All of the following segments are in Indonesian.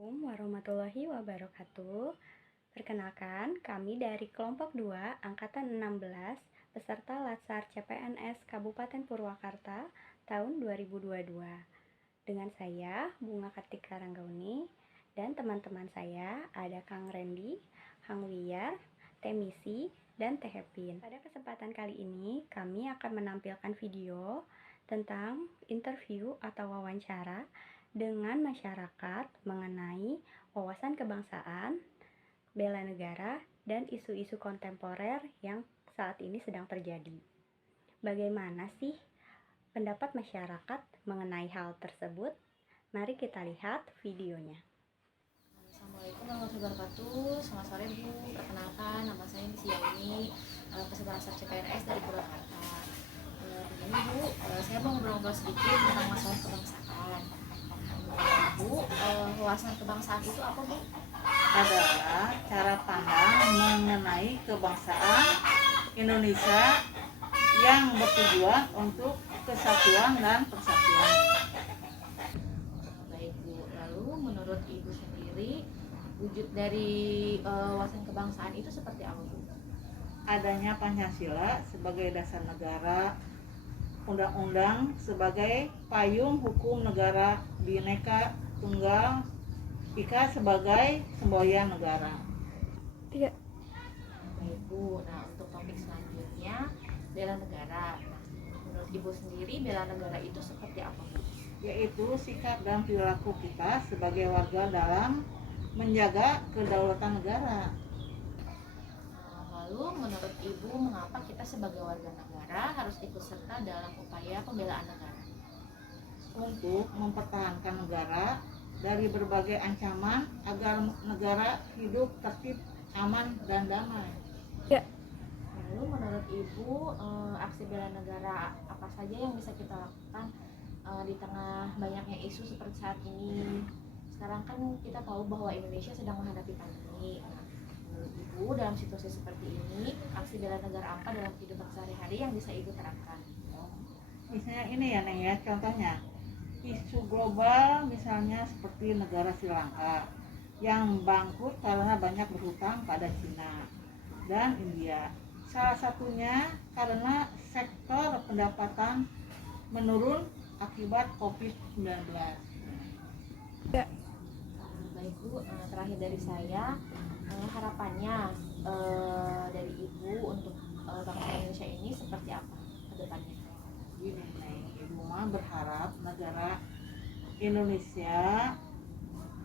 Assalamualaikum warahmatullahi wabarakatuh. Perkenalkan, kami dari kelompok 2 angkatan 16 peserta Latsar CPNS Kabupaten Purwakarta tahun 2022. Dengan saya, Bunga Kartika Ranggauni, dan teman-teman saya ada Kang Randy, Kang Wiyar, Temisi, dan Teh Hepin. Pada kesempatan kali ini, kami akan menampilkan video tentang interview atau wawancara dengan masyarakat mengenai wawasan kebangsaan, bela negara, dan isu-isu kontemporer yang saat ini sedang terjadi. Bagaimana sih pendapat masyarakat mengenai hal tersebut? Mari kita lihat videonya. Assalamualaikum warahmatullahi wabarakatuh. Selamat sore Bu. Perkenalkan, nama saya Miss Yani, peserta Latsar CPNS dari Purwakarta. Begini Bu, saya mau ngobrol-ngobrol sedikit tentang masalah kebangsaan. Bu, wawasan kebangsaan itu apa Bu? Adalah cara pandang mengenai kebangsaan Indonesia yang bertujuan untuk kesatuan dan persatuan. Baik Bu, lalu menurut Ibu sendiri, wujud dari wawasan kebangsaan itu seperti apa Bu? Adanya Pancasila sebagai dasar negara, undang-undang sebagai payung hukum negara, Bhinneka Tunggal Ika sebagai semboyan negara. Tiga. Baik Bu, nah untuk topik selanjutnya, bela negara. Nah, menurut Ibu sendiri, bela negara itu seperti apa Bu? Yaitu sikap dan perilaku kita sebagai warga dalam menjaga kedaulatan negara. Lalu menurut Ibu, mengapa kita sebagai warga negara harus ikut serta dalam upaya pembelaan negara? Untuk mempertahankan negara dari berbagai ancaman agar negara hidup tertib, aman, dan damai. Ya. Lalu menurut Ibu, aksi bela negara apa saja yang bisa kita lakukan di tengah banyaknya isu seperti saat ini? Sekarang kan kita tahu bahwa Indonesia sedang menghadapi pandemi. Nah, menurut Ibu, dalam situasi seperti ini, aksi bela negara apa dalam kehidupan sehari-hari yang bisa Ibu terapkan? Misalnya ini ya Neng ya, contohnya isu global misalnya seperti negara Sri Lanka yang bangkrut karena banyak berhutang pada Cina dan India. Salah satunya karena sektor pendapatan menurun akibat COVID-19. Ya. Baik Bu, terakhir dari saya, harapannya dari Ibu untuk bangsa Indonesia ini seperti apa ke depannya? Gini Neng, Ibu mah berharap negara Indonesia,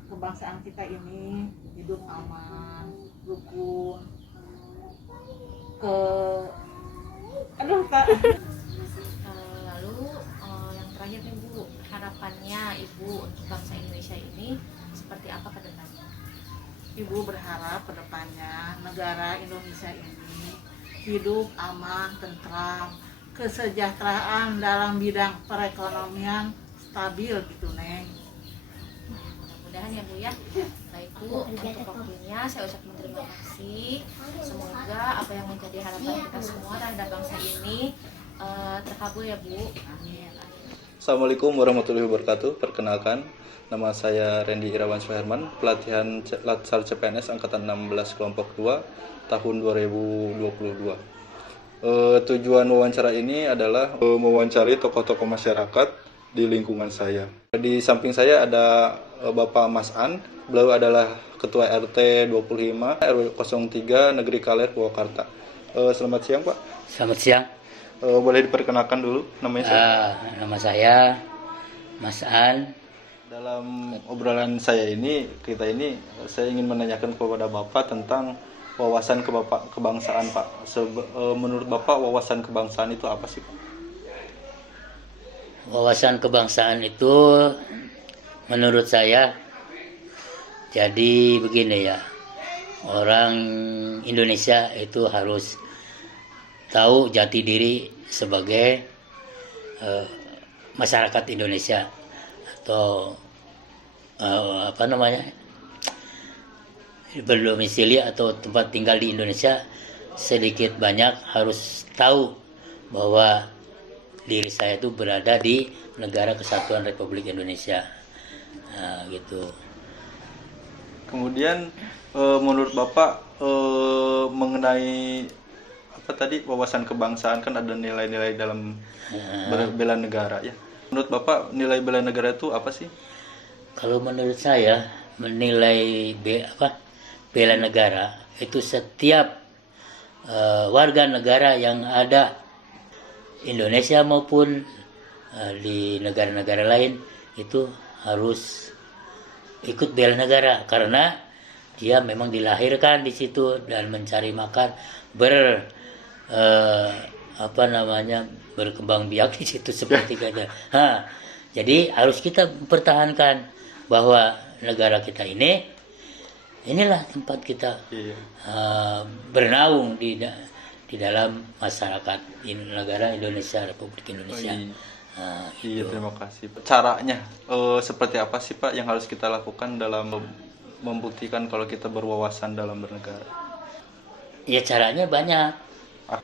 kebangsaan kita ini hidup aman, rukun, Lalu yang terakhir nih Bu, harapannya Ibu untuk bangsa Indonesia ini seperti apa ke depannya? Ibu berharap ke depannya negara Indonesia ini hidup aman, tentram, kesejahteraan dalam bidang perekonomian stabil gitu Neng. Mudah-mudahan ya Bu ya. Baik Bu, untuk waktunya saya ucapkan terima kasih. Semoga apa yang menjadi harapan kita semua terhadap bangsa ini terkabul ya Bu. Amin. Assalamualaikum warahmatullahi wabarakatuh. Perkenalkan, nama saya Randy Irawan Suherman, pelatihan Latsar CPNS angkatan 16 kelompok 2 tahun 2022. Tujuan wawancara ini adalah mewawancari tokoh-tokoh masyarakat di lingkungan saya. Di samping saya ada Bapak Mas An, beliau adalah Ketua RT 25 RW 03 Negeri Kaler Purwakarta. Selamat siang Pak. Selamat siang. Boleh diperkenalkan dulu namanya saya? Nama saya Mas An. Dalam obrolan saya ini, saya ingin menanyakan kepada Bapak tentang wawasan kebangsaan Pak. Menurut Bapak wawasan kebangsaan itu apa sih Pak? Wawasan kebangsaan itu menurut saya jadi begini ya. Orang Indonesia itu harus tahu jati diri sebagai masyarakat Indonesia atau berdomisili atau tempat tinggal di Indonesia, sedikit banyak harus tahu bahwa diri saya itu berada di Negara Kesatuan Republik Indonesia. Nah, gitu. Kemudian menurut Bapak mengenai apa tadi wawasan kebangsaan, kan ada nilai-nilai dalam bela negara ya. Menurut Bapak nilai bela negara itu apa sih? Kalau menurut saya menilai bela negara itu setiap warga negara yang ada Indonesia maupun di negara-negara lain itu harus ikut bela negara, karena dia memang dilahirkan di situ dan mencari makan berkembang biak di situ seperti kata. Jadi harus kita pertahankan bahwa negara kita inilah tempat kita bernaung di dalam masyarakat negara Indonesia, Republik Indonesia. Iya, terima kasih. Caranya seperti apa sih Pak yang harus kita lakukan dalam membuktikan kalau kita berwawasan dalam bernegara? Ya caranya banyak.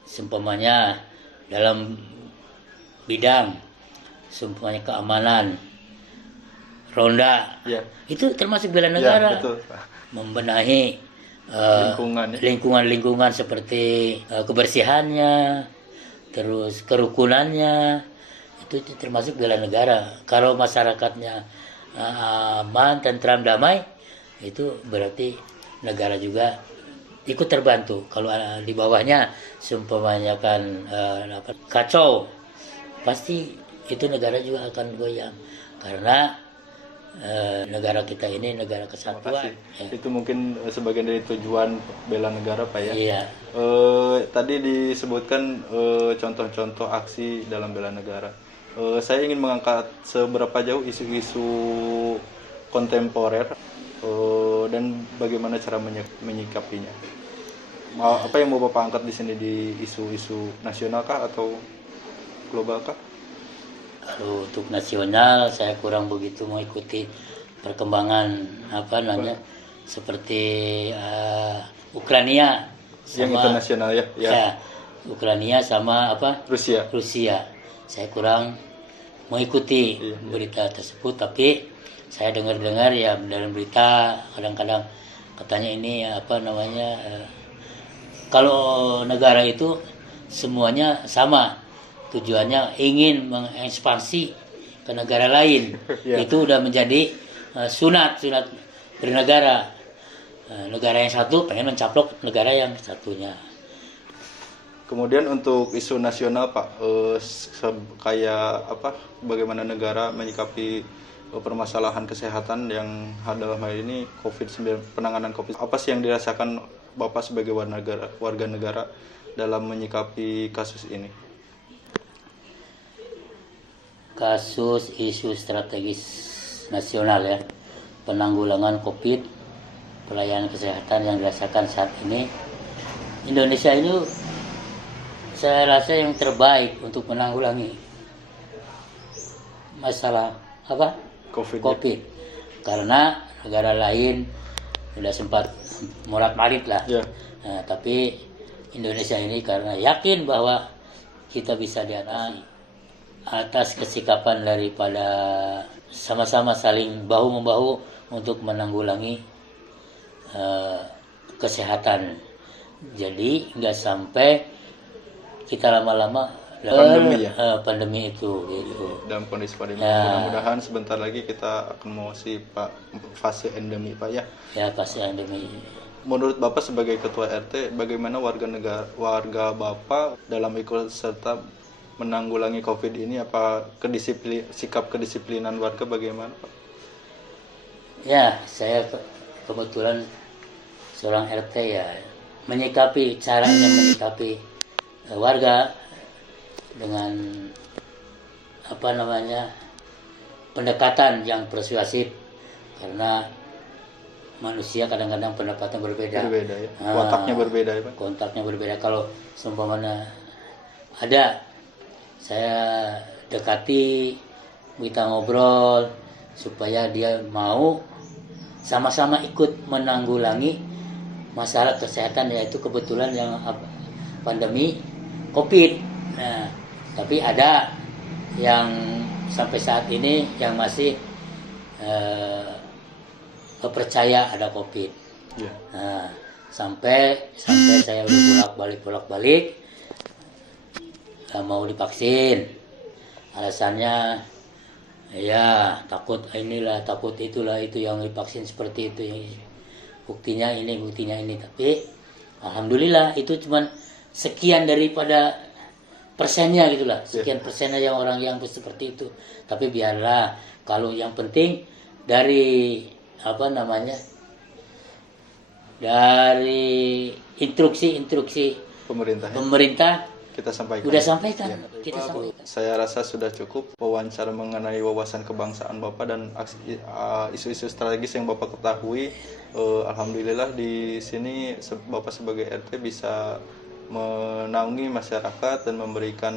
Seumpamanya dalam bidang keamanan, ronda, itu termasuk bela negara. Betul. Membenahi lingkungan seperti kebersihannya, terus kerukunannya, itu termasuk bela negara. Kalau masyarakatnya aman, tentram, damai, itu berarti negara juga ikut terbantu. Kalau di bawahnya seumpamanya kan kacau, pasti itu negara juga akan goyang, karena negara kita ini negara kesatuan. Itu mungkin sebagian dari tujuan bela negara Pak ya. Iya. Tadi disebutkan contoh-contoh aksi dalam bela negara. Saya ingin mengangkat seberapa jauh isu-isu kontemporer dan bagaimana cara menyikapinya. Apa yang mau Bapak angkat di sini, di isu-isu nasional kah atau global kah? Kalau untuk nasional saya kurang begitu mengikuti perkembangan seperti Ukraina yang internasional ya. Ukraina sama Rusia. Saya kurang mengikuti berita tersebut, tapi saya dengar ya dalam berita kadang-kadang katanya ini kalau negara itu semuanya sama, tujuannya ingin mengekspansi ke negara lain. Itu udah menjadi sunat bernegara. Negara yang satu pengen mencaplok negara yang satunya. Kemudian untuk isu nasional Pak, bagaimana negara menyikapi permasalahan kesehatan yang dalam hal ini COVID-19, penanganan COVID. Apa sih yang dirasakan Bapak sebagai warga negara dalam menyikapi kasus ini? Kasus isu strategis nasional ya, penanggulangan COVID, pelayanan kesehatan yang dirasakan saat ini, Indonesia ini saya rasa yang terbaik untuk menanggulangi masalah COVID. Karena negara lain sudah sempat morat-marit lah. Tapi Indonesia ini karena yakin bahwa kita bisa atas kesikapan daripada sama-sama saling bahu-membahu untuk menanggulangi kesehatan. Jadi nggak sampai kita lama-lama pandemi itu gitu. Dalam kondisi pandemi, mudah-mudahan sebentar lagi kita akan memasuki fase endemi Pak ya. Ya, fase endemi. Menurut Bapak sebagai ketua RT, bagaimana warga Bapak dalam ikut serta menanggulangi COVID ini? Apa sikap kedisiplinan warga bagaimana Pak? Ya, saya kebetulan seorang RT ya, caranya menyikapi warga dengan pendekatan yang persuasif, karena manusia kadang-kadang pendapatnya berbeda ya? Wataknya berbeda ya Pak? Kontaknya berbeda. Kalau seumpamanya ada, saya dekati, kita ngobrol supaya dia mau sama-sama ikut menanggulangi masalah kesehatan, yaitu kebetulan yang pandemi COVID. Nah, tapi ada yang sampai saat ini yang masih percaya ada COVID. Iya. Nah, sampai saya udah bolak-balik nggak mau divaksin. Alasannya ya takut inilah, takut itulah, itu yang divaksin seperti itu. Buktinya ini. Tapi alhamdulillah itu cuman sekian daripada persennya gitulah. Sekian persen aja orang yang seperti itu. Tapi biarlah, kalau yang penting dari dari instruksi pemerintah kita sampaikan. udah sampaikan. Ya. Kita sampaikan. Saya rasa sudah cukup wawancara mengenai wawasan kebangsaan Bapak dan isu-isu strategis yang Bapak ketahui. Alhamdulillah di sini Bapak sebagai RT bisa menaungi masyarakat dan memberikan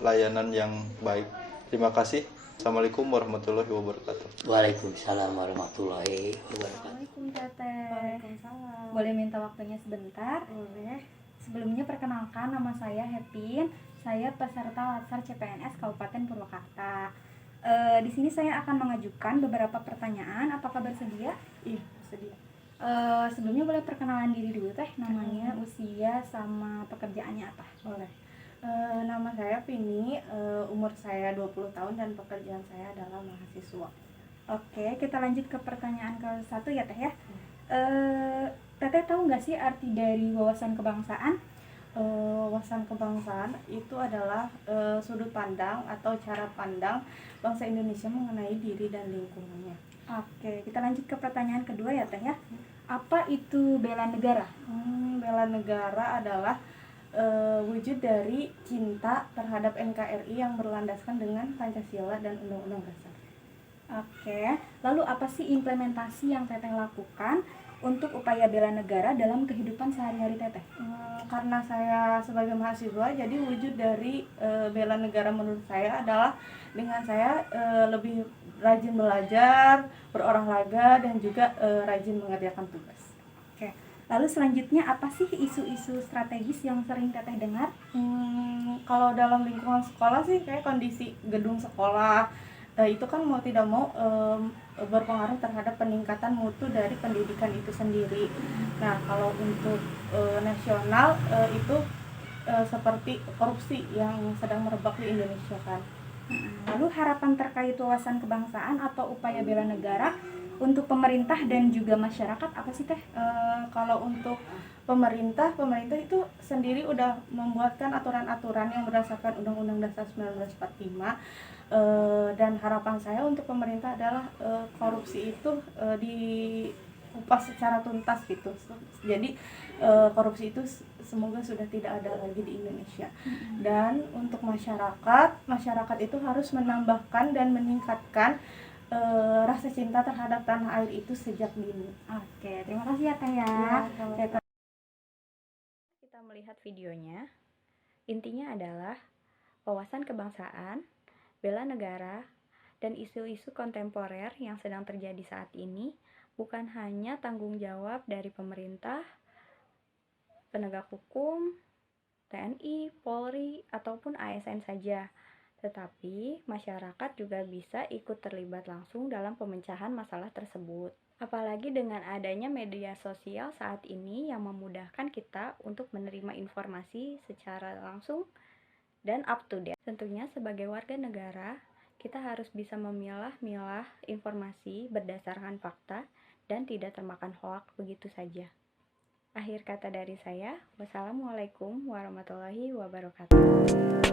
layanan yang baik. Terima kasih. Assalamualaikum warahmatullahi wabarakatuh. Waalaikumsalam warahmatullahi wabarakatuh. Assalamualaikum Teteh. Waalaikumsalam. Boleh minta waktunya sebentar? Boleh. Sebelumnya perkenalkan, nama saya Hepin. Saya peserta Latsar CPNS Kabupaten Purwakarta. Di sini saya akan mengajukan beberapa pertanyaan. Apakah bersedia? Iya, sedia. Sebelumnya boleh perkenalan diri dulu Teh, namanya, usia, sama pekerjaannya apa? Boleh. Nama saya Vini, umur saya 20 tahun dan pekerjaan saya adalah mahasiswa. Oke, kita lanjut ke pertanyaan ke-1 ya Teh ya. Teteh tahu nggak sih arti dari wawasan kebangsaan? Wawasan kebangsaan itu adalah sudut pandang atau cara pandang bangsa Indonesia mengenai diri dan lingkungannya. Oke, kita lanjut ke pertanyaan kedua ya Teh ya. Apa itu bela negara? Bela negara adalah wujud dari cinta terhadap NKRI yang berlandaskan dengan Pancasila dan Undang-Undang Dasar. Oke, lalu apa sih implementasi yang Teteh lakukan untuk upaya bela negara dalam kehidupan sehari-hari Teteh? Karena saya sebagai mahasiswa, jadi wujud dari bela negara menurut saya adalah dengan saya lebih rajin belajar, berolahraga, dan juga rajin mengerjakan tugas. Oke, lalu selanjutnya apa sih isu-isu strategis yang sering Teteh dengar? Kalau dalam lingkungan sekolah sih kayak kondisi gedung sekolah, itu kan mau tidak mau berpengaruh terhadap peningkatan mutu dari pendidikan itu sendiri. Nah, kalau untuk nasional itu seperti korupsi yang sedang merebak di Indonesia kan. Lalu harapan terkait wawasan kebangsaan atau upaya bela negara untuk pemerintah dan juga masyarakat apa sih Teh? Kalau untuk pemerintah itu sendiri udah membuatkan aturan-aturan yang berdasarkan Undang-Undang Dasar 1945. Dan harapan saya untuk pemerintah adalah korupsi itu dikupas secara tuntas gitu. Jadi korupsi itu semoga sudah tidak ada lagi di Indonesia. Dan untuk masyarakat itu harus menambahkan dan meningkatkan rasa cinta terhadap tanah air itu sejak dini. Oke, terima kasih ya Teh ya. Kita melihat videonya. Intinya adalah wawasan kebangsaan, bela negara, dan isu-isu kontemporer yang sedang terjadi saat ini bukan hanya tanggung jawab dari pemerintah, penegak hukum, TNI, Polri, ataupun ASN saja, tetapi masyarakat juga bisa ikut terlibat langsung dalam pemecahan masalah tersebut. Apalagi dengan adanya media sosial saat ini yang memudahkan kita untuk menerima informasi secara langsung dan up to date. Tentunya sebagai warga negara, kita harus bisa memilah-milah informasi berdasarkan fakta dan tidak termakan hoak begitu saja. Akhir kata dari saya, wassalamualaikum warahmatullahi wabarakatuh.